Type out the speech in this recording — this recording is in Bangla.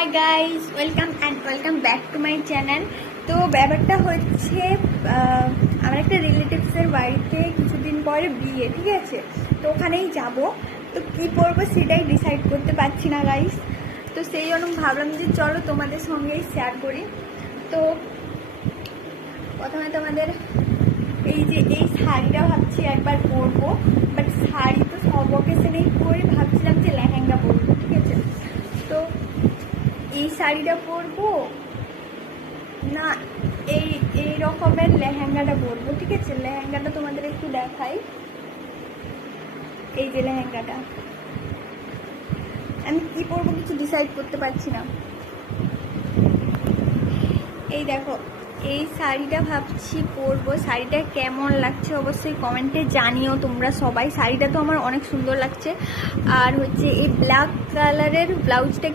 Hi guys, welcome back to my channel. তো ব্যাপারটা হচ্ছে আমার একটা রিলেটিভসের বাড়িতে কিছুদিন পরে বিয়ে, ঠিক আছে? তো ওখানেই যাব। তো কী পরবো সেটাই ডিসাইড করতে পারছি না গাইস। তো সেই জন্য ভাবলাম যে চলো তোমাদের সঙ্গেই শেয়ার করি। তো প্রথমে তোমাদের এই শাড়িটা ভাবছি একবার পরবো, বাট শাড়ি তো সব অকেশনেই পরে ভাবছিলাম যে লেহেঙ্গা পরবো, ঠিক আছে? তো এই শাড়িটা পরবো না এই রকমের লেহেঙ্গাটা পরবো, ঠিক আছে? লেহেঙ্গাটা তোমাদের একটু দেখাই। এই যে লেহেঙ্গাটা, আমি কি পরবো কিছু ডিসাইড করতে পারছি না। এই দেখো, এই শাড়িটা ভাবছি পরবো। শাড়িটা কেমন লাগছে অবশ্যই কমেন্টে জানিও তোমরা সবাই। শাড়িটা তো আমার অনেক সুন্দর লাগছে। আর হচ্ছে এই ব্ল্যাক কালারের ব্লাউজটা